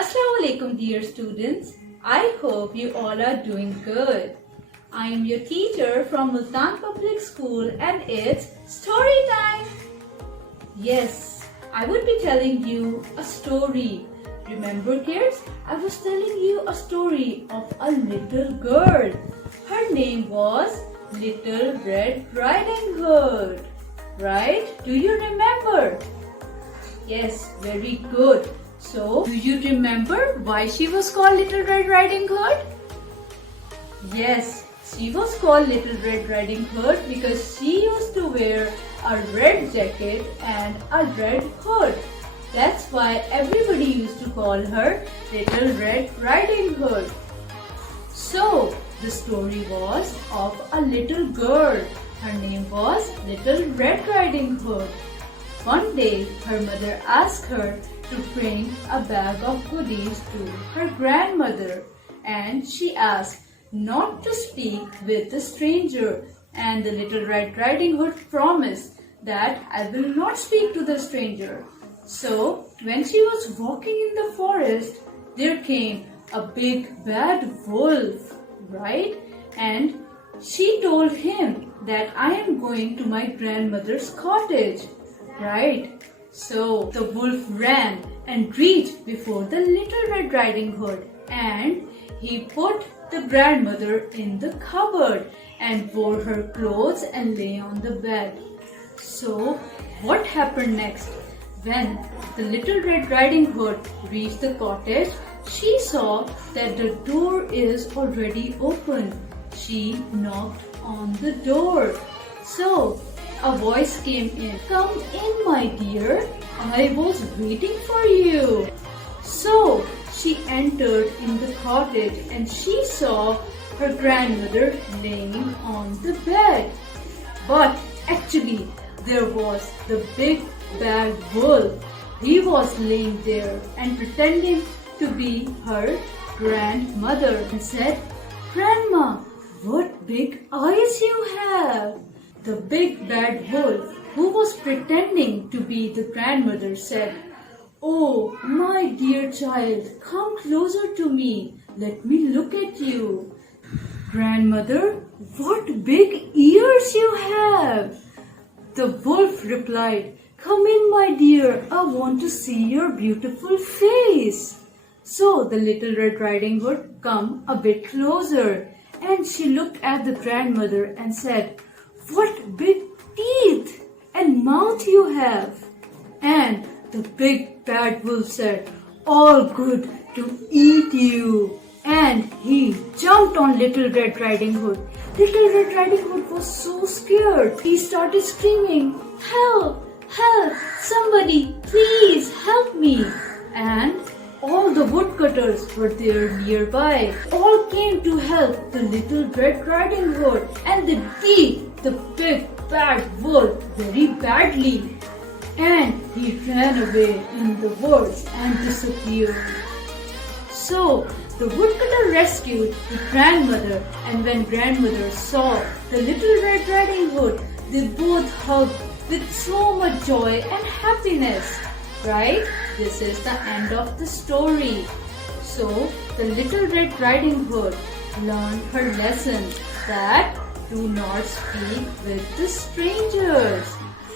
Assalamu alaikum dear students. I hope you all are doing good. I am your teacher from Multan Public School and it's story time. Yes, I would be telling you a story. Remember kids, I was telling you a story of a little girl. Her name was Little Red Riding Hood. Right? Do you remember? Yes, very good. So, do you remember why she was called Little Red Riding Hood? Yes, she was called Little Red Riding Hood because she used to wear a red jacket and a red hood. That's why everybody used to call her Little Red Riding Hood. So, the story was of a little girl. Her name was Little Red Riding Hood. One day, her mother asked her to bring a bag of goodies to her grandmother, and she asked not to speak with the stranger, and the Little Red Riding Hood promised that I will not speak to the stranger. So, when she was walking in the forest, there came a big bad wolf, right? And she told him that I am going to my grandmother's cottage. Right? So the wolf ran and reached before the Little Red Riding Hood, and he put the grandmother in the cupboard and wore her clothes and lay on the bed. So what happened next? When the Little Red Riding Hood reached the cottage, she saw that the door is already open. She knocked on the door. So a voice came in. Come in, my dear. I was waiting for you. So she entered in the cottage and she saw her grandmother laying on the bed. But actually, there was the big bad wolf. He was laying there and pretending to be her grandmother and said, Grandma, what big eyes you have. The big bad wolf, who was pretending to be the grandmother, said, Oh, my dear child, come closer to me. Let me look at you. Grandmother, what big ears you have. The wolf replied, Come in, my dear. I want to see your beautiful face. So the Little Red Riding Hood come a bit closer, and she looked at the grandmother and said, What big teeth and mouth you have. And the big bad wolf said, All good to eat you. And he jumped on Little Red Riding Hood. Little Red Riding Hood was so scared. He started screaming, Help! Help! Somebody, please help me. And all the woodcutters were there nearby. All came to help the Little Red Riding Hood, and they beat the big bad wolf very badly. And he ran away in the woods and disappeared. So the woodcutter rescued the grandmother, and when grandmother saw the Little Red Riding Hood, they both hugged with so much joy and happiness. Right? This is the end of the story. So, the Little Red Riding Hood learned her lesson that do not speak with the strangers.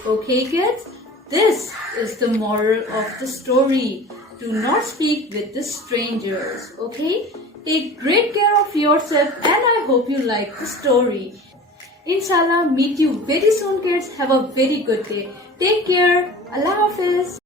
Okay kids? This is the moral of the story. Do not speak with the strangers. Okay? Take great care of yourself, and I hope you like the story. Inshallah, meet you very soon kids. Have a very good day. Take care. Allah Hafiz.